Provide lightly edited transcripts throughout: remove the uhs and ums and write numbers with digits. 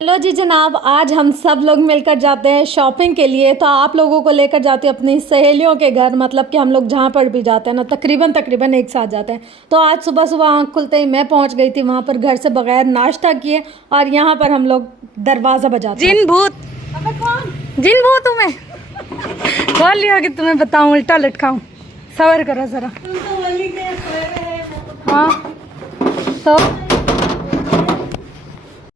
Hello जी जनाब, आज हम सब लोग मिलकर जाते हैं शॉपिंग के लिए। तो आप लोगों को लेकर जाती हूँ अपनी सहेलियों के घर। मतलब कि हम लोग जहाँ पर भी जाते हैं ना तकरीबन एक साथ जाते हैं। तो आज सुबह सुबह आँख खुलते ही मैं पहुँच गई थी वहाँ पर घर से बगैर नाश्ता किए, और यहाँ पर हम लोग दरवाज़ा बजाते हैं। जिन भूत हूँ मैं। बोल लिया कि तुम्हें बताऊँ उल्टा लटकाऊँ। सबर करो जरा। हाँ तो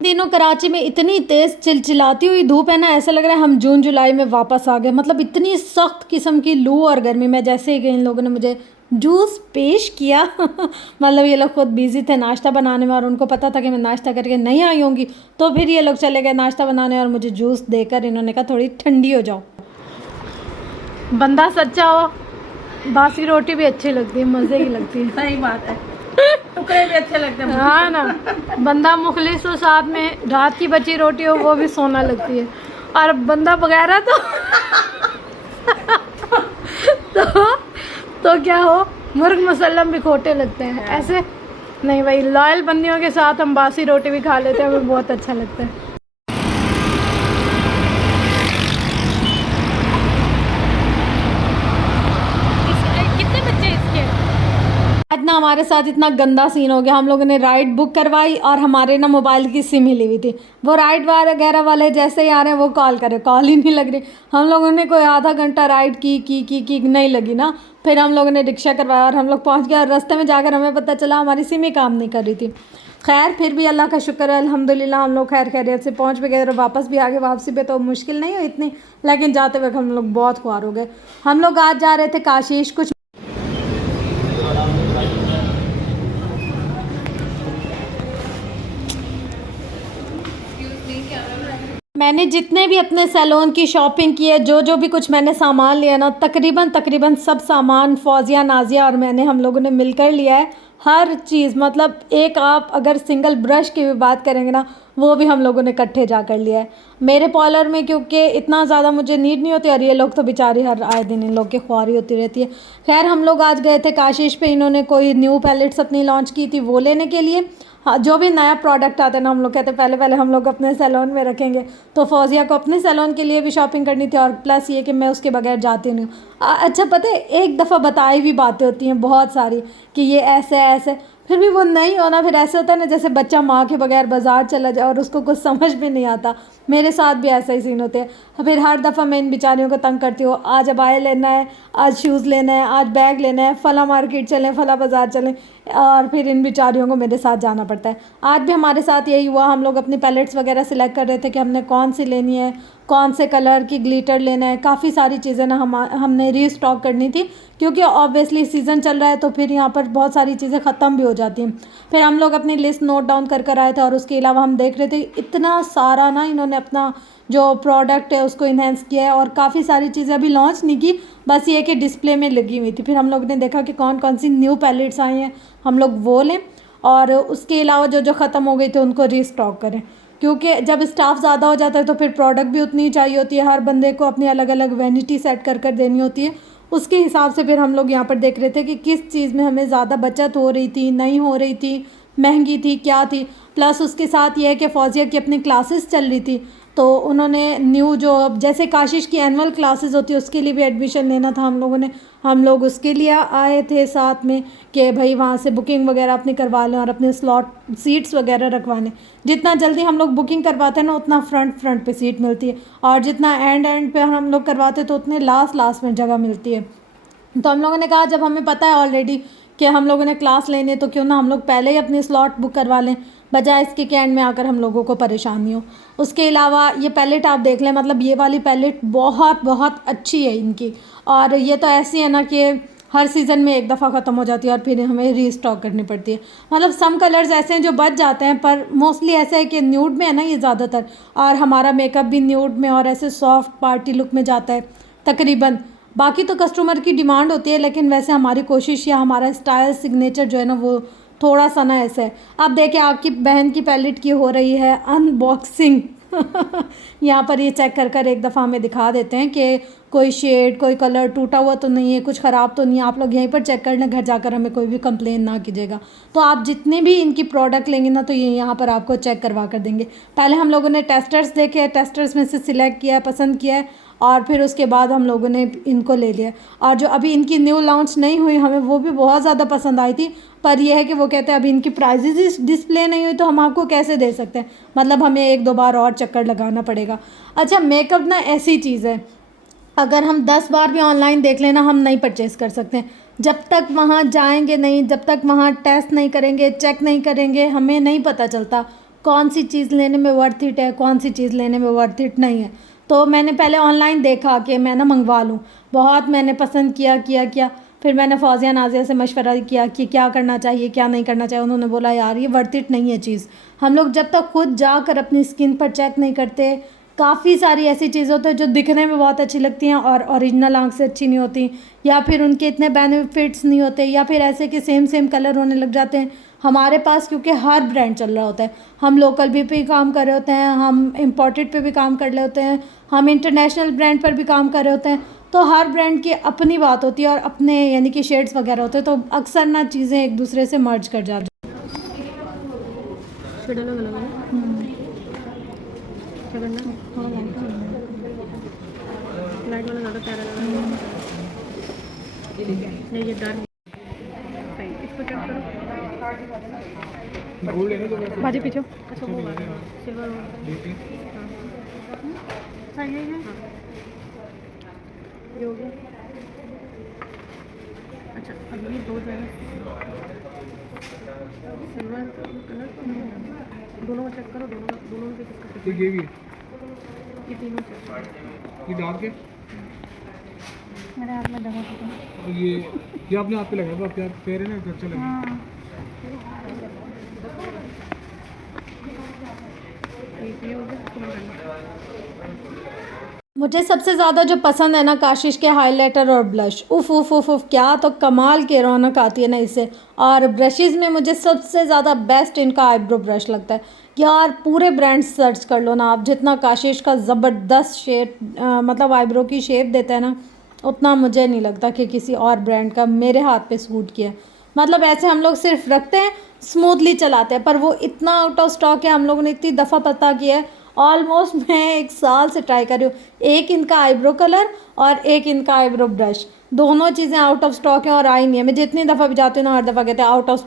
दिनों कराची में इतनी तेज़ चिलचिलाती हुई धूप है ना, ऐसा लग रहा है हम जून जुलाई में वापस आ गए। मतलब इतनी सख्त किस्म की लू और गर्मी में जैसे ही गए इन लोगों ने मुझे जूस पेश किया। मतलब ये लोग खुद बिजी थे नाश्ता बनाने में, और उनको पता था कि मैं नाश्ता करके नहीं आई होंगी, तो फिर ये लोग चले गए नाश्ता बनाने और मुझे जूस देकर इन्होंने कहा थोड़ी ठंडी हो जाओ। बंदा सच्चा हो, बासी रोटी भी अच्छी लगती है, मज़े की लगती है। सही बात है, टुकड़े भी अच्छे लगते हैं। हाँ ना, बंदा मुखलिस हो, साथ में रात की बची रोटी हो, वो भी सोना लगती है। और बंदा वगैरह तो क्या हो, मुर्ग मुसल्लम भी खोटे लगते हैं। ऐसे नहीं भाई, लॉयल बंदियों के साथ हम बासी रोटी भी खा लेते हैं, हमें बहुत अच्छा लगता है। कितने बच्चे इसके? आज ना हमारे साथ इतना गंदा सीन हो गया। हम लोगों ने राइड बुक करवाई और हमारे ना मोबाइल की सिम हिली हुई थी। वो राइड वगैरह वाले जैसे ही आ रहे हैं वो कॉल करे, कॉल ही नहीं लग रही। हम लोगों ने कोई आधा घंटा राइड की नहीं लगी ना। फिर हम लोगों ने रिक्शा करवाया और हम लोग पहुंच गए, और रास्ते में जाकर हमें पता चला हमारी सिम ही काम नहीं कर रही थी। खैर फिर भी अल्लाह का शुक्र है, अल्हम्दुलिल्लाह हम लोग खैर खैरियत से पहुंच भी गए और वापस भी आ गए। वापसी पे तो मुश्किल नहीं हुई इतनी, लेकिन जाते वक्त हम लोग बहुत खुआर हो गए। हम लोग आज जा रहे थे काशीश। कुछ मैंने जितने भी अपने सैलून की शॉपिंग की है, जो भी कुछ मैंने सामान लिया ना, तकरीबन सब सामान फौजिया, नाजिया और मैंने हम लोगों ने मिलकर लिया है। हर चीज़, मतलब एक आप अगर सिंगल ब्रश की भी बात करेंगे ना, वो भी हम लोगों ने इकट्ठे जा कर लिया है। मेरे पार्लर में क्योंकि इतना ज़्यादा मुझे नीड नहीं होती, और ये लोग तो बेचारे हर आए दिन इन लोग की ख्वारी होती रहती है। खैर हम लोग आज गए थे काशीश पे। इन्होंने कोई न्यू पैलेट्स अपनी लॉन्च की थी, वो लेने के लिए। हाँ, जो भी नया प्रोडक्ट आता है ना, हम लोग कहते हैं पहले हम लोग अपने सैलून में रखेंगे। तो फौजिया को अपने सैलून के लिए भी शॉपिंग करनी थी, और प्लस ये कि मैं उसके बगैर जाती नहीं हूँ। अच्छा पता है, एक दफ़ा बताई हुई बातें होती हैं बहुत सारी कि ये ऐसे ऐसे, फिर भी वो नहीं होना। फिर ऐसे होता है ना जैसे बच्चा माँ के बगैर बाज़ार चला जाए और उसको कुछ समझ में नहीं आता। मेरे साथ भी ऐसा ही सीन होते हैं। फिर हर दफ़ा मैं इन बेचारियों को तंग करती हूँ, आज अबाया लेना है, आज शूज़ लेना है, आज बैग लेना है, फ़ला मार्केट चलें, फ़ला बाज़ार चलें, और फिर इन बेचारियों को मेरे साथ जाना पड़ता है। आज भी हमारे साथ यही हुआ। हम लोग अपनी पैलेट्स वगैरह सिलेक्ट कर रहे थे कि हमने कौन सी लेनी है, कौन से कलर की ग्लिटर लेना है। काफ़ी सारी चीज़ें ना हमने रीस्टॉक करनी थी, क्योंकि ऑब्वियसली सीज़न चल रहा है, तो फिर यहाँ पर बहुत सारी चीज़ें ख़त्म भी हो जाती हैं। फिर हम लोग अपनी लिस्ट नोट डाउन कर आए थे, और उसके अलावा हम देख रहे थे इतना सारा ना इन्होंने अपना जो प्रोडक्ट है उसको इन्हेंस किया है, और काफ़ी सारी चीज़ें अभी लॉन्च नहीं की, बस ये कि डिस्प्ले में लगी हुई थी। फिर हम लोग ने देखा कि कौन कौन सी न्यू पैलेट्स आई हैं, हम लोग वो लें, और उसके अलावा जो ख़त्म हो गई थी उनको रीस्टॉक करें। क्योंकि जब स्टाफ ज़्यादा हो जाता है तो फिर प्रोडक्ट भी उतनी ही चाहिए होती है। हर बंदे को अपनी अलग अलग वैनिटी सेट कर देनी होती है। उसके हिसाब से फिर हम लोग यहाँ पर देख रहे थे कि किस चीज़ में हमें ज़्यादा बचत हो रही थी, नहीं हो रही थी, महंगी थी, क्या थी। प्लस उसके साथ ये है कि फौजिया की अपनी क्लासेस चल रही थी, तो उन्होंने न्यू जो जैसे काशिश की एनुअल क्लासेस होती है उसके लिए भी एडमिशन लेना था हम लोगों ने। हम लोग उसके लिए आए थे साथ में कि भाई वहाँ से बुकिंग वगैरह अपनी करवा लें और अपने स्लॉट सीट्स वगैरह रखवाने। जितना जल्दी हम लोग बुकिंग करवाते हैं ना, उतना फ्रंट पे सीट मिलती है, और जितना एंड पे हम लोग करवाते तो उतने लास्ट में जगह मिलती है। तो हम लोगों ने कहा जब हमें पता है ऑलरेडी कि हम लोगों ने क्लास लेनी है, तो क्यों ना हम लोग पहले ही अपनी स्लॉट बुक करवा लें, बजाय इसके कि एंड में आकर हम लोगों को परेशानी हो। उसके अलावा ये पैलेट आप देख लें, मतलब ये वाली पैलेट बहुत अच्छी है इनकी, और ये तो ऐसी है ना कि हर सीज़न में एक दफ़ा ख़त्म हो जाती है और फिर हमें रीस्टॉक करनी पड़ती है। मतलब सम कलर्स ऐसे हैं जो बच जाते हैं, पर मोस्टली ऐसा है कि न्यूड में है ना ये ज़्यादातर, और हमारा मेकअप भी न्यूड में और ऐसे सॉफ्ट पार्टी लुक में जाता है तकरीबन। बाकी तो कस्टमर की डिमांड होती है, लेकिन वैसे हमारी कोशिश या हमारा स्टाइल सिग्नेचर जो है ना वो थोड़ा सा ना ऐसा है। अब देखिए आपकी बहन की पैलेट की हो रही है अनबॉक्सिंग। यहाँ पर ये चेक कर कर एक दफ़ा हमें दिखा देते हैं कि कोई शेड कोई कलर टूटा हुआ तो नहीं है, कुछ ख़राब तो नहीं है। आप लोग यहीं पर चेक कर लें, घर जाकर हमें कोई भी कंप्लेन ना कीजिएगा। तो आप जितने भी इनकी प्रोडक्ट लेंगे ना तो ये यहाँ पर आपको चेक करवा कर देंगे। पहले हम लोगों ने टेस्टर्स देखे, टेस्टर्स में से सिलेक्ट किया है, पसंद किया है, और फिर उसके बाद हम लोगों ने इनको ले लिया। और जो अभी इनकी न्यू लॉन्च नहीं हुई, हमें वो भी बहुत ज़्यादा पसंद आई थी, पर यह है कि वो कहते हैं अभी इनकी प्राइजेस डिस्प्ले नहीं हुई तो हम आपको कैसे दे सकते हैं, मतलब हमें एक दो बार और चक्कर लगाना पड़ेगा। अच्छा, मेकअप ना ऐसी चीज़ है, अगर हम 10 बार भी ऑनलाइन देख लेना हम नहीं परचेज़ कर सकते। जब तक वहाँ जाएंगे नहीं, जब तक वहाँ टेस्ट नहीं करेंगे, चेक नहीं करेंगे, हमें नहीं पता चलता कौन सी चीज़ लेने में वर्थ इट है, कौन सी चीज़ लेने में वर्थ इट नहीं है। तो मैंने पहले ऑनलाइन देखा कि मैं ना मंगवा लूँ, बहुत मैंने पसंद किया। फिर मैंने फौजिया नाजिया से मशवरा किया कि क्या करना चाहिए क्या नहीं करना चाहिए। उन्होंने बोला यार ये वर्थ इट नहीं है चीज़। हम लोग जब तक खुद जाकर अपनी स्किन पर चेक नहीं करते, काफ़ी सारी ऐसी चीज़ें होती हैं जो दिखने में बहुत अच्छी लगती हैं और ओरिजिनल आंख से अच्छी नहीं होती, या फिर उनके इतने बेनिफिट्स नहीं होते, या फिर ऐसे कि सेम कलर होने लग जाते हैं। हमारे पास क्योंकि हर ब्रांड चल रहा होता है, हम लोकल भी काम कर रहे होते हैं, हम इम्पोर्टेड पे भी काम कर रहे होते हैं, हम इंटरनेशनल ब्रांड पर भी काम कर रहे होते हैं। तो हर ब्रांड की अपनी बात होती है और अपने यानी कि शेड्स वगैरह होते हैं, तो अक्सर ना चीज़ें एक दूसरे से मर्ज कर जाती हैं। लाइट वाला ज़्यादा प्यारा लग रहा है। ये डार्क इसको चेक करो। बाजी पीछे अच्छा वो सिल्वर हाँ ये है ये हो गया। अच्छा अब ये दो जगह सिल्वर कलर दोनों में चेक करो, दोनों में किसका ये भी है, ये तीनों चेक करो। ये डार्क है, मेरे हाथ में दवा तो और ये आपने हाथ पे लगाया तो आपके हाथ पैर है ना, अच्छा लगा। हाँ ये हो गया। मुझे सबसे ज़्यादा जो पसंद है ना काशिश के हाइलाइटर और ब्लश, उफ क्या तो कमाल की रौनक आती है ना इससे। और ब्रशेज़ में मुझे सबसे ज़्यादा बेस्ट इनका आईब्रो ब्रश लगता है यार। पूरे ब्रांड सर्च कर लो ना आप, जितना काशिश का ज़बरदस्त शेप मतलब आईब्रो की शेप देता है ना, उतना मुझे नहीं लगता कि किसी और ब्रांड का मेरे हाथ पे सूट किया। मतलब ऐसे हम लोग सिर्फ रखते हैं, स्मूथली चलाते हैं, पर वो इतना आउट ऑफ स्टॉक है, हम लोगों ने इतनी दफ़ा पता किया है। ऑलमोस्ट मैं 1 साल से ट्राई कर रही हूँ, एक इनका आईब्रो कलर और एक इनका आईब्रो ब्रश, दोनों चीज़ें आउट ऑफ स्टॉक हैं और आई नहीं है। मैं जितनी दफ़ा भी जाती हूँ ना हर दफ़ा कहते हैं आउट ऑफ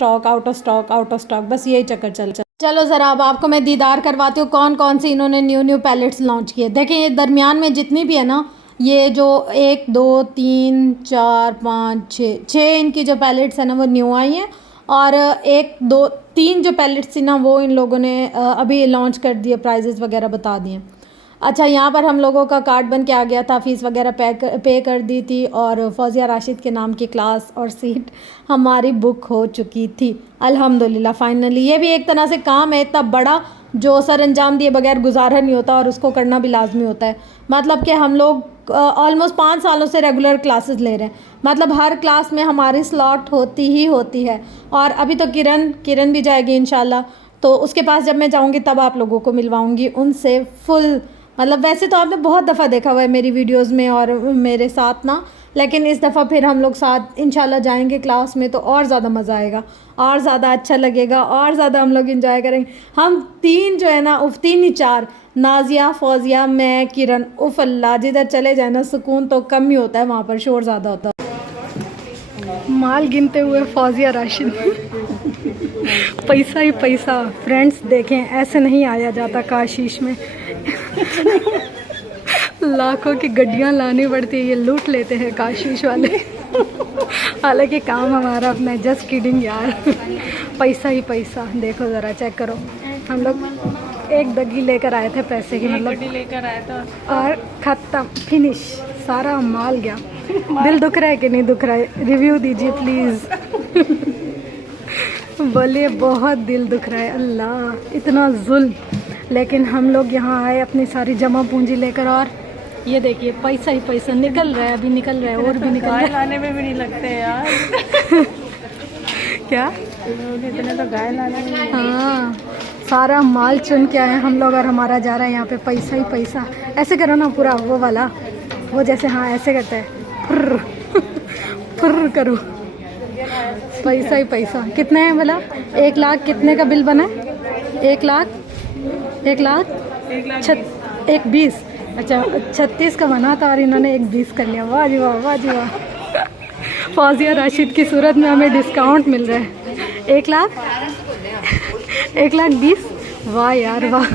स्टॉक, बस यही चक्कर चलो ज़रा अब आपको मैं दीदार करवाती हूँ कौन कौन सी इन्होंने न्यू पैलेट्स लॉन्च किए। देखें ये दरमियान में जितनी भी है ना, ये जो 1 2 3 4 5 6 इनकी जो पैलेट्स है ना वो न्यू आई हैं, और 1 2 3 जो पैलेट्स थी ना वो इन लोगों ने अभी लॉन्च कर दिए, प्राइजेस वगैरह बता दिए। अच्छा, यहाँ पर हम लोगों का कार्ड बन के आ गया था, फ़ीस वगैरह पे कर दी थी, और फौजिया राशिद के नाम की क्लास और सीट हमारी बुक हो चुकी थी अल्हम्दुलिल्लाह फाइनली। ये भी एक तरह से काम है इतना बड़ा जो सर अंजाम दिए बगैर गुजारा नहीं होता, और उसको करना भी लाजमी होता है। मतलब कि हम लोग ऑलमोस्ट 5 सालों से रेगुलर क्लासेस ले रहे हैं, मतलब हर क्लास में हमारी स्लॉट होती है। और अभी तो किरण भी जाएगी इंशाल्लाह, तो उसके पास जब मैं जाऊंगी तब आप लोगों को मिलवाऊंगी उनसे फुल। मतलब वैसे तो आपने बहुत दफ़ा देखा हुआ है मेरी वीडियोस में और मेरे साथ ना, लेकिन इस दफ़ा फिर हम लोग साथ इंशाल्लाह जाएंगे क्लास में, तो और ज़्यादा मज़ा आएगा और ज़्यादा अच्छा लगेगा और ज़्यादा हम लोग इंजॉय करेंगे। हम 3 जो है ना, 3 नहीं 4, नाजिया, फौजिया, मैं, किरण, उफ अल्लाह, जिधर चले जाए ना सुकून तो कम ही होता है, वहाँ पर शोर ज़्यादा होता है। माल गिनते हुए फौजिया राशिद पैसा ही पैसा। फ्रेंड्स देखें, ऐसे नहीं आया जाता काशिश में लाखों की गड्डियाँ लानी पड़ती है, ये लूट लेते हैं काशिश वाले हालांकि काम हमारा अपना है, जस्ट किडिंग यार पैसा ही पैसा। देखो ज़रा चेक करो, हम लोग एक दगी लेकर आए थे पैसे की, मतलब लेकर आया था और ख़त्म, फिनिश, सारा माल गया। दिल दुख रहा है कि नहीं दुख रहा है? रिव्यू दीजिए प्लीज़ बोलिए, बहुत दिल दुख रहा है, अल्लाह इतना जुल्म। लेकिन हम लोग यहाँ आए अपनी सारी जमा पूंजी लेकर, और ये देखिए पैसा ही पैसा निकल रहा है, अभी निकल रहा है और भी निकल रहा है। लाने में भी नहीं लगते यार क्या इतने तो गाय लाने में हाँ सारा माल चुन के आए हम लोग और हमारा जा रहा है यहाँ पे पैसा ही पैसा। ऐसे करो ना पूरा वो वाला, वो जैसे हाँ ऐसे करते हैं, फुर्र फुर्र करो, पैसा ही पैसा। कितने हैं बोला? 1 लाख कितने का बिल बना है? 1 लाख 20। अच्छा 36 का बना था और इन्होंने 20 कर लिया। वाह जी वाह, वाह जी वाह। फौजिया राशिद की सूरत में हमें डिस्काउंट मिल रहा है। 1 लाख 20। वाह यार वाह।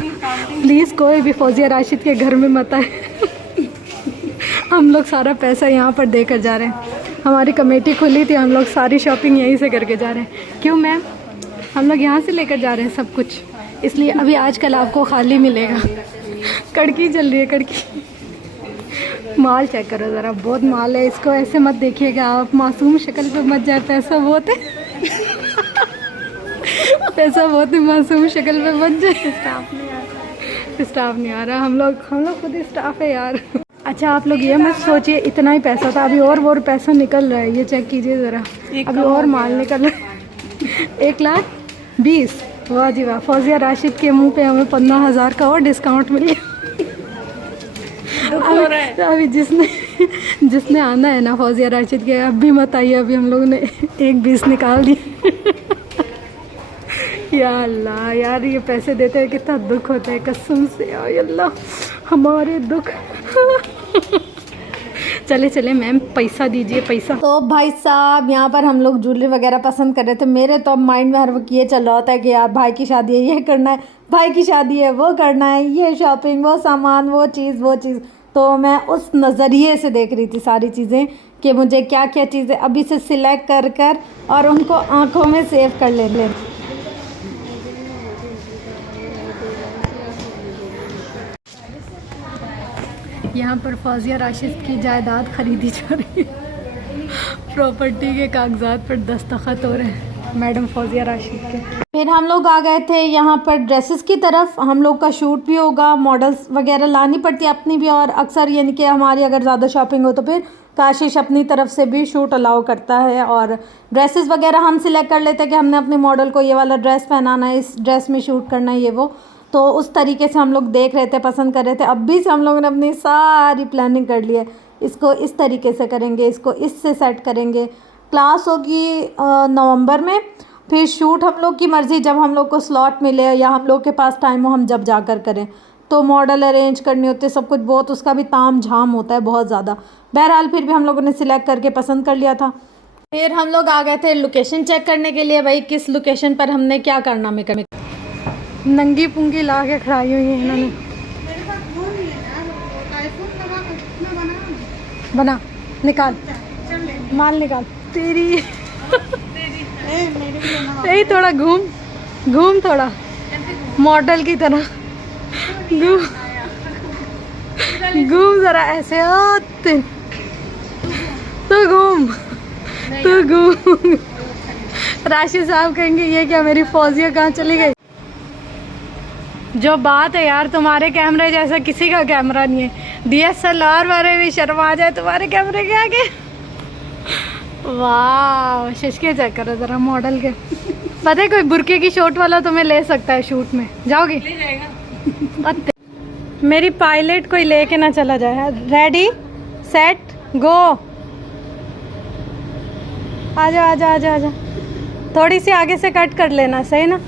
प्लीज़ कोई भी फौजिया राशिद के घर में मत आए। हम लोग सारा पैसा यहाँ पर देकर जा रहे हैं। हमारी कमेटी खुली थी, हम लोग सारी शॉपिंग यहीं से करके जा रहे हैं। क्यों मैम? हम लोग यहाँ से लेकर जा रहे हैं सब कुछ, इसलिए अभी आजकल आपको खाली मिलेगा। कड़की चल रही है, कड़की। माल चेक करो ज़रा, बहुत माल है। इसको ऐसे मत देखिएगा आप, मासूम शक्ल पे मत जाए। पैसा बहुत है, पैसा बहुत है, मासूम शक्ल पे मत जाए। स्टाफ नहीं आ रहा। हम लोग खुद ही स्टाफ है यार। अच्छा आप लोग ये मत सोचिए इतना ही पैसा था, अभी और पैसा निकल रहा है। ये चेक कीजिए ज़रा, अभी और माल निकल रहा है। 1 लाख 20। वाह जी वाह। फौजिया राशिद के मुंह पे हमें 15,000 का और डिस्काउंट मिल गया। अभी जिसने आना है ना फौजिया राशिद के, अब भी मत आइए। अभी हम लोगों ने 1 20 निकाल दी। या अल्लाह यार, ये पैसे देते हैं कितना दुख होता है कसम से। या अल्लाह हमारे दुख। चले मैम पैसा दीजिए, पैसा। तो भाई साहब यहाँ पर हम लोग ज्वेलरी वगैरह पसंद कर रहे थे। मेरे तो माइंड में हर वक्त ये चल रहा होता है कि यार भाई की शादी है, ये करना है, भाई की शादी है, वो करना है, ये शॉपिंग, वो सामान, वो चीज़। तो मैं उस नज़रिए से देख रही थी सारी चीज़ें कि मुझे क्या क्या चीज़ें अभी से सिलेक्ट कर और उनको आँखों में सेव कर ले। यहाँ पर फौजिया राशिद की जायदाद खरीदी जा रही है। प्रॉपर्टी के कागजात पर दस्तखत हो रहे हैं मैडम फौजिया राशिद के। फिर हम लोग आ गए थे यहाँ पर ड्रेसेस की तरफ। हम लोग का शूट भी होगा, मॉडल्स वगैरह लानी पड़ती है अपनी भी, और अक्सर यानी कि हमारी अगर ज़्यादा शॉपिंग हो तो फिर काशिश अपनी तरफ से भी शूट अलाउ करता है। और ड्रेसेस वगैरह हम सिलेक्ट कर लेते हैं कि हमने अपने मॉडल को ये वाला ड्रेस पहनाना है, इस ड्रेस में शूट करना है, ये वो। तो उस तरीके से हम लोग देख रहे थे, पसंद कर रहे थे। अब भी से हम लोगों ने अपनी सारी प्लानिंग कर ली है, इसको इस तरीके से करेंगे, इसको इससे सेट करेंगे। क्लास होगी नवंबर में, फिर शूट हम लोग की मर्ज़ी, जब हम लोग को स्लॉट मिले या हम लोग के पास टाइम हो हम जब जाकर करें। तो मॉडल अरेंज करने होते सब कुछ, बहुत उसका भी ताम झाम होता है बहुत ज़्यादा। बहरहाल फिर भी हम लोगों ने सिलेक्ट करके पसंद कर लिया था। फिर हम लोग आ गए थे लोकेशन चेक करने के लिए, भाई किस लोकेशन पर हमने क्या करना है। नंगी पुंगी ला के खड़ाई हुई है इन्होंने। बना निकाल, माल निकाल। तेरी यही थोड़ा घूम थोड़ा मॉडल की तरह घूम जरा ऐसे। तू घूम राशिद साहब कहेंगे ये क्या मेरी फौजिया कहाँ चली गई। जो बात है यार, तुम्हारे कैमरे जैसा किसी का कैमरा नहीं है। DSLR वाले भी शर्मा जाए तुम्हारे कैमरे के आगे। वाह शशके चेक करो जरा मॉडल के। पता है कोई बुरके की शॉट वाला तुम्हें ले सकता है शूट में, जाओगी? ले जाएगा। मेरी पायलट कोई लेके ना चला जाए। Ready set go. आजा। थोड़ी सी आगे से कट कर लेना, सही ना?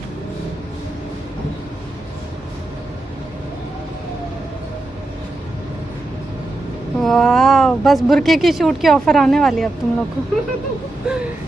वाह बस बुरके की शूट की ऑफर आने वाली है अब तुम लोग को।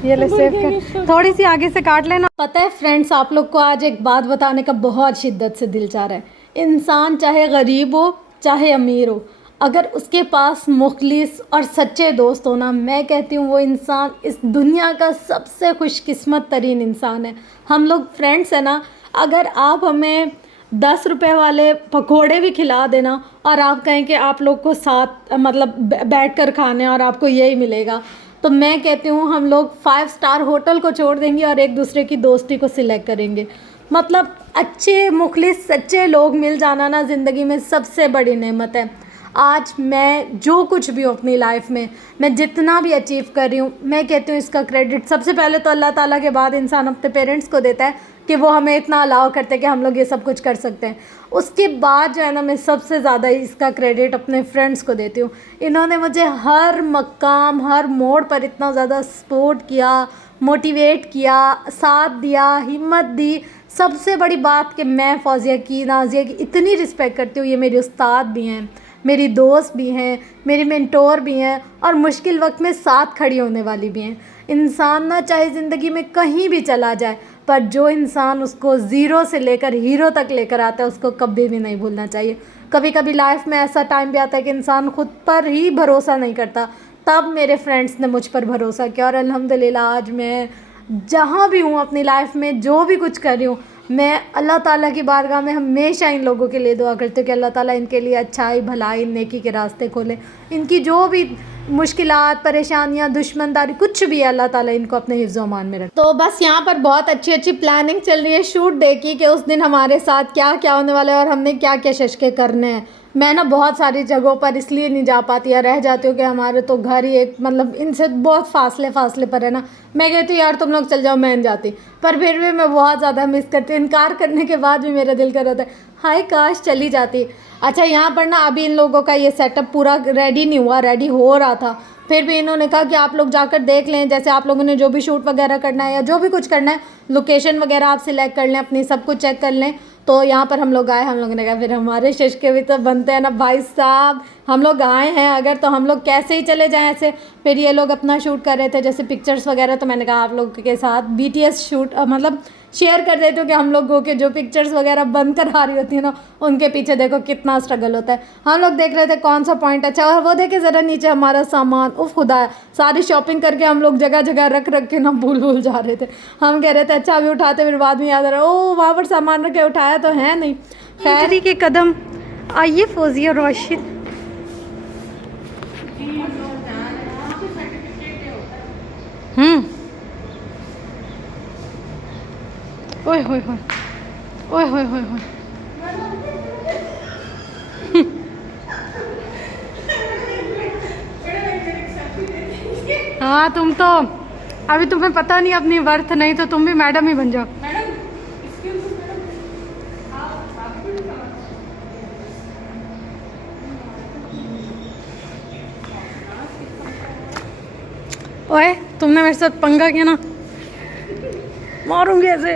ये ले सेव कर, थोड़ी सी आगे से काट लेना। पता है फ्रेंड्स, आप लोग को आज एक बात बताने का बहुत शिद्दत से दिल चाह रहा है। इंसान चाहे गरीब हो चाहे अमीर हो, अगर उसके पास मुखलिस और सच्चे दोस्त हो ना, मैं कहती हूँ वो इंसान इस दुनिया का सबसे खुशकिस्मत तरीन इंसान है। हम लोग फ्रेंड्स है ना, अगर आप हमें 10 रुपए वाले पकोड़े भी खिला देना और आप कहें कि आप लोग को साथ मतलब बैठ कर खाने और आपको यही मिलेगा, तो मैं कहती हूँ हम लोग 5 स्टार होटल को छोड़ देंगे और एक दूसरे की दोस्ती को सिलेक्ट करेंगे। मतलब अच्छे मुखलिस सच्चे लोग मिल जाना ना ज़िंदगी में सबसे बड़ी नेमत है। आज मैं जो कुछ भी हूँ अपनी लाइफ में, मैं जितना भी अचीव कर रही हूँ, मैं कहती हूँ इसका क्रेडिट सबसे पहले तो अल्लाह ताला के बाद इंसान अपने पेरेंट्स को देता है, कि वो हमें इतना अलाउ करते कि हम लोग ये सब कुछ कर सकते हैं। उसके बाद जो है ना, मैं सबसे ज़्यादा इसका क्रेडिट अपने फ्रेंड्स को देती हूँ। इन्होंने मुझे हर मकाम, हर मोड़ पर इतना ज़्यादा सपोर्ट किया, मोटिवेट किया, साथ दिया, हिम्मत दी। सबसे बड़ी बात कि मैं फौजिया की, नाज़िया की इतनी रिस्पेक्ट करती हूँ। ये मेरे उस्ताद भी हैं, मेरी दोस्त भी हैं, मेरी मेंटोर भी हैं और मुश्किल वक्त में साथ खड़ी होने वाली भी हैं। इंसान ना चाहे ज़िंदगी में कहीं भी चला जाए, पर जो इंसान उसको ज़ीरो से लेकर हीरो तक लेकर आता है, उसको कभी भी नहीं भूलना चाहिए। कभी कभी लाइफ में ऐसा टाइम भी आता है कि इंसान खुद पर ही भरोसा नहीं करता, तब मेरे फ्रेंड्स ने मुझ पर भरोसा किया और अल्हम्दुलिल्लाह आज मैं जहाँ भी हूँ अपनी लाइफ में, जो भी कुछ कर रही हूँ, मैं अल्लाह ताला की बारगाह में हमेशा इन लोगों के लिए दुआ करती हूँ कि अल्लाह ताला इनके लिए अच्छाई, भलाई, नेकी के रास्ते खोले। इनकी जो भी मुश्किलात, परेशानियाँ, दुश्मनदारी कुछ भी है, अल्लाह ताला इनको अपने हिफ्ज़ व अमान में रखे। तो बस यहाँ पर बहुत अच्छी अच्छी प्लानिंग चल रही है शूट डे की कि उस दिन हमारे साथ क्या क्या होने वाला है और हमने क्या क्या शशके करने हैं। मैं ना बहुत सारी जगहों पर इसलिए नहीं जा पाती या रह जाती हूँ कि हमारे तो घर ही एक मतलब इनसे बहुत फासले पर है ना। मैं कहती हूँ यार तुम लोग चल जाओ, मैं नहीं जाती, पर फिर भी मैं बहुत ज़्यादा मिस करती हूँ। इनकार करने के बाद भी मेरा दिल कर रहा था हाय काश चली जाती। अच्छा यहाँ पर ना अभी इन लोगों का ये सेटअप पूरा रेडी नहीं हुआ, रेडी हो रहा था, फिर भी इन्होंने कहा कि आप लोग जाकर देख लें, जैसे आप लोगों ने जो भी शूट वगैरह करना है या जो भी कुछ करना है, लोकेशन वगैरह आप सिलेक्ट कर लें, अपनी सब कुछ चेक कर लें। तो यहाँ पर हम लोग आए, हम लोगों ने कहा फिर हमारे शशके भी तो बनते हैं ना भाई साहब, हम लोग आए हैं अगर तो हम लोग कैसे ही चले जाएं ऐसे। फिर ये लोग अपना शूट कर रहे थे जैसे पिक्चर्स वगैरह, तो मैंने कहा आप लोग के साथ BTS शूट मतलब शेयर कर देते हो कि हम लोगों के जो पिक्चर्स वगैरह बंद कर आ रही होती है ना, उनके पीछे देखो कितना स्ट्रगल होता है। हम लोग देख रहे थे कौन सा पॉइंट अच्छा, और वो देखे ज़रा नीचे हमारा सामान, उफ खुदा, सारी शॉपिंग करके हम लोग जगह जगह रख के ना भूल जा रहे थे। हम कह रहे थे अच्छा अभी उठाते, फिर बाद में याद आ रहा ओ वहाँ पर सामान रखे, उठाया तो है नहीं। एंट्री के कदम आइए फौजिया राशिद। ओए होए होए, ओए होए होए होए। हाँ तुम तो अभी तुम्हें पता नहीं अपनी वर्थ, नहीं तो तुम भी मैडम ही बन जाओ। ओए तुमने मेरे साथ पंगा किया ना, मारूंगी ऐसे,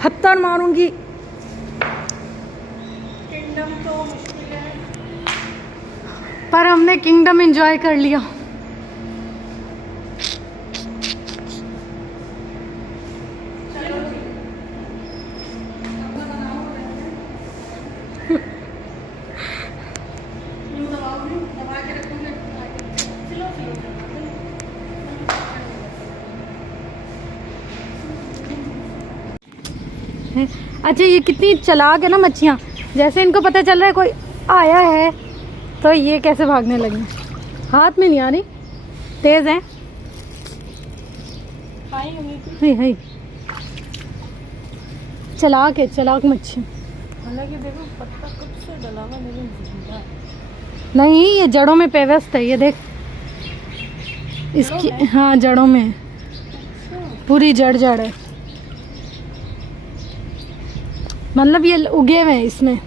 पत्थर मारूंगी। किंगडम तो मुश्किल है, पर हमने किंगडम एंजॉय कर लिया। अच्छा ये कितनी चालाक है ना मच्छियाँ, जैसे इनको पता चल रहा है कोई आया है तो ये कैसे भागने लगी। हाथ में नहीं आ रही, तेज है। हाय हाय, चालाक है, चालाक मच्छी। हालांकि देखो पत्ता कब से डला हुआ, लेकिन जिंदा है। नहीं ये जड़ों में पेवस्त है, ये देख इसकी, हाँ जड़ों में है, पूरी जड़ है, मतलब ये उगे हुए हैं इसमें।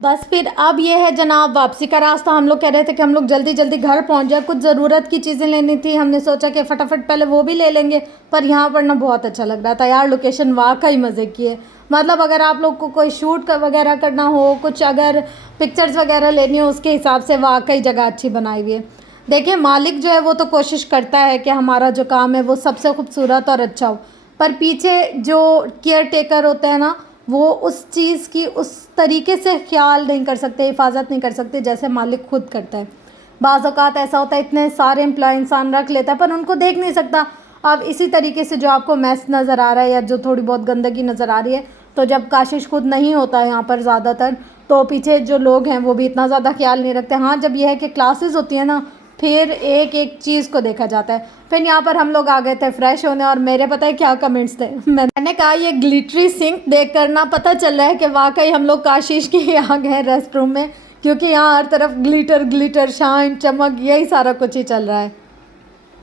बस फिर अब ये है जनाब वापसी का रास्ता। हम लोग कह रहे थे कि हम लोग जल्दी जल्दी घर पहुंच जाए, कुछ ज़रूरत की चीज़ें लेनी थी, हमने सोचा कि फटाफट पहले वो भी ले लेंगे। पर यहाँ पर ना बहुत अच्छा लग रहा था यार, लोकेशन वाकई मज़े की है। मतलब अगर आप लोग को कोई शूट वगैरह करना हो, कुछ अगर पिक्चर्स वगैरह लेनी हो, उसके हिसाब से वाकई जगह अच्छी बनाई हुई है। देखिए मालिक जो है वो तो कोशिश करता है कि हमारा जो काम है वो सबसे खूबसूरत और अच्छा हो, पर पीछे जो केयर टेकर होते हैं ना, वो उस चीज़ की उस तरीके से ख्याल नहीं कर सकते, हिफाजत नहीं कर सकते जैसे मालिक खुद करता है। बाज़ औक़ात ऐसा होता है इतने सारे एम्प्लॉय इंसान रख लेता है पर उनको देख नहीं सकता। अब इसी तरीके से जो आपको मैस नज़र आ रहा है या जो थोड़ी बहुत गंदगी नज़र आ रही है, तो जब काशिश खुद नहीं होता है यहाँ पर ज़्यादातर, तो पीछे जो लोग हैं वो भी इतना ज़्यादा ख्याल नहीं रखते। हाँ जब यह है कि क्लासेस होती है ना, फिर एक एक चीज़ को देखा जाता है। फिर यहाँ पर हम लोग आ गए थे फ्रेश होने, और मेरे पता है क्या कमेंट्स थे, मैंने कहा ये ग्लिटरी सिंक देख कर ना पता चल रहा है कि वाकई हम लोग काशिश के आ गए रेस्ट रूम में, क्योंकि यहाँ हर तरफ ग्लिटर ग्लिटर शाइन चमक यही सारा कुछ ही चल रहा है।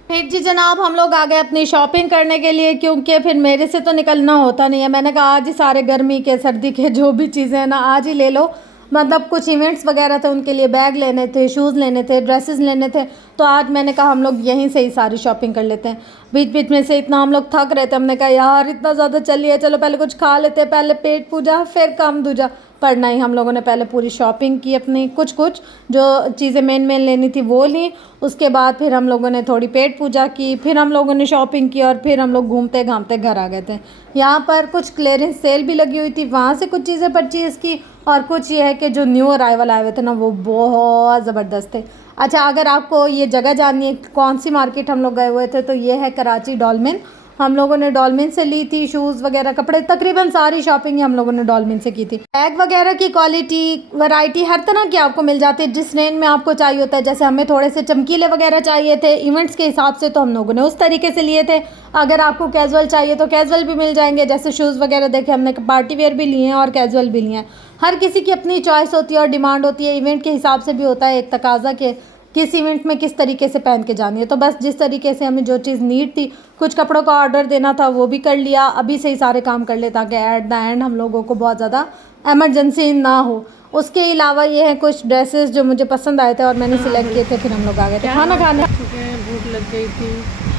फिर जी जनाब हम लोग आ गए अपनी शॉपिंग करने के लिए, क्योंकि फिर मेरे से तो निकलना होता नहीं है। मैंने कहा आज ही सारे गर्मी के सर्दी के जो भी चीज़ें हैं ना आज ही ले लो। मतलब कुछ इवेंट्स वगैरह थे उनके लिए बैग लेने थे, शूज़ लेने थे, ड्रेसेस लेने थे, तो आज मैंने कहा हम लोग यहीं से ही सारी शॉपिंग कर लेते हैं। बीच बीच में से इतना हम लोग थक रहे थे, हमने कहा यार इतना ज़्यादा चलिए चलो पहले कुछ खा लेते हैं, पहले पेट पूजा फिर काम दूजा। पर नहीं, हम लोगों ने पहले पूरी शॉपिंग की अपनी, कुछ कुछ जो चीज़ें मेन लेनी थी वो ली। उसके बाद फिर हम लोगों ने थोड़ी पेट पूजा की, फिर हम लोगों ने शॉपिंग की और फिर हम लोग घूमते घामते घर आ गए थे। यहाँ पर कुछ क्लियरेंस सेल भी लगी हुई थी, वहाँ से कुछ चीज़ें परचेज़ की। और कुछ ये है कि जो न्यू अराइवल आए हुए थे ना वो बहुत ज़बरदस्त थे। अच्छा, अगर आपको ये जगह जाननी है कौन सी मार्केट हम लोग गए हुए थे तो ये है कराची डॉलमेन। हम लोगों ने डॉलमेन से ली थी शूज़ वगैरह, कपड़े, तकरीबन सारी शॉपिंग हम लोगों ने डॉलमेन से की थी। बैग वगैरह की क्वालिटी, वैरायटी हर तरह की आपको मिल जाती है जिस रेंज में आपको चाहिए होता है। जैसे हमें थोड़े से चमकीले वगैरह चाहिए थे इवेंट्स के हिसाब से, तो हम लोगों ने उस तरीके से लिए थे। अगर आपको कैजुअल चाहिए तो कैजुअल भी मिल जाएंगे। जैसे शूज़ वगैरह देखे हमने पार्टी वेयर भी लिए हैं और कैजुअल भी लिए हैं। हर किसी की अपनी चॉइस होती है और डिमांड होती है, इवेंट के हिसाब से भी होता है एक तकाजा के किस इवेंट में किस तरीके से पहन के जानी है। तो बस जिस तरीके से हमें जो चीज़ नीड थी, कुछ कपड़ों का ऑर्डर देना था वो भी कर लिया, अभी से ही सारे काम कर ले ताकि एट द एंड हम लोगों को बहुत ज़्यादा एमरजेंसी ना हो। उसके अलावा ये है कुछ ड्रेसेस जो मुझे पसंद आए थे और मैंने सिलेक्ट किए थे, फिर हम लोग आ गए थे खाना खाने। भूख लग गई थी,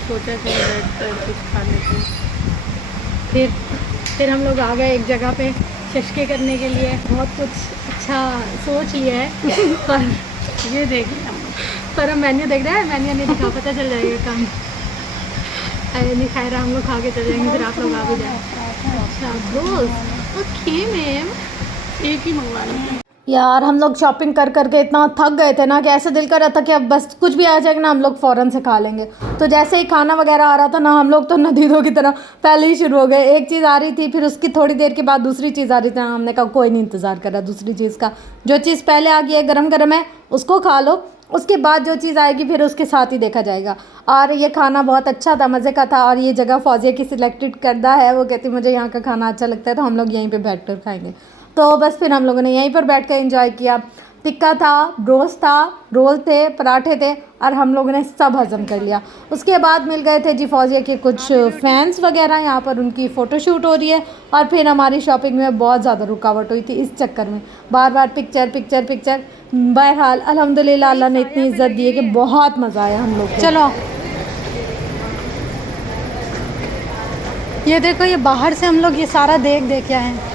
सोचा कि बैठ कर कुछ खा लेते। फिर हम लोग आ गए एक जगह पे चश्के करने के लिए। बहुत कुछ अच्छा सोच लिया है पर ये देखें हम पर हम मेन्यू देख रहे हैं, मेन्यू नहीं दिखा, पता चल जाएगा काम। अरे नहीं खा रहा, हम लोग खा के चले जाएंगे फिर आप लोग आ भी जाए। अच्छा रोज़ ओके मैम, एक ही मंगवा लेते। यार हम लोग शॉपिंग कर करके इतना थक गए थे ना कि ऐसे दिल कर रहा था कि अब बस कुछ भी आ जाएगा ना हम लोग फ़ौरन से खा लेंगे। तो जैसे ही खाना वगैरह आ रहा था ना हम लोग तो नदीदों की तरह पहले ही शुरू हो गए। एक चीज़ आ रही थी, फिर उसकी थोड़ी देर के बाद दूसरी चीज़ आ रही थी। हमने कहा कोई नहीं इंतज़ार कर रहा दूसरी चीज़ का, जो चीज़ पहले आ गई है गरम गरम है उसको खा लो, उसके बाद जो चीज़ आएगी फिर उसके साथ ही देखा जाएगा। और ये खाना बहुत अच्छा था, मज़े का था। और ये जगह फौजिया की सिलेक्टेड करदा है, वो कहती मुझे यहाँ का खाना अच्छा लगता है तो हम लोग यहीं पे बैठ कर खाएंगे। तो बस फिर हम लोगों ने यहीं पर बैठ कर एंजॉय किया। टिक्का था, रोस्ट था, रोल थे, पराठे थे और हम लोगों ने सब हज़म कर लिया। उसके बाद मिल गए थे जी फौजिया के कुछ फैंस वगैरह, यहाँ पर उनकी फ़ोटोशूट हो रही है। और फिर हमारी शॉपिंग में बहुत ज़्यादा रुकावट हुई थी इस चक्कर में, बार बार पिक्चर पिक्चर पिक्चर। बहरहाल अल्हम्दुलिल्लाह अल्लाह ने इतनी इज़्ज़त दी है कि बहुत मज़ा आया हम लोग को। चलो ये देखो, ये बाहर से हम लोग ये सारा देख के आए हैं।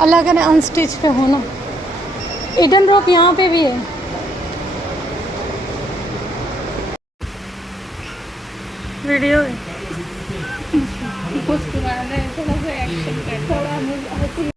अल्लाह करे अनस्टिच पे हो ना। इडन रोप यहाँ पे भी है। वीडियो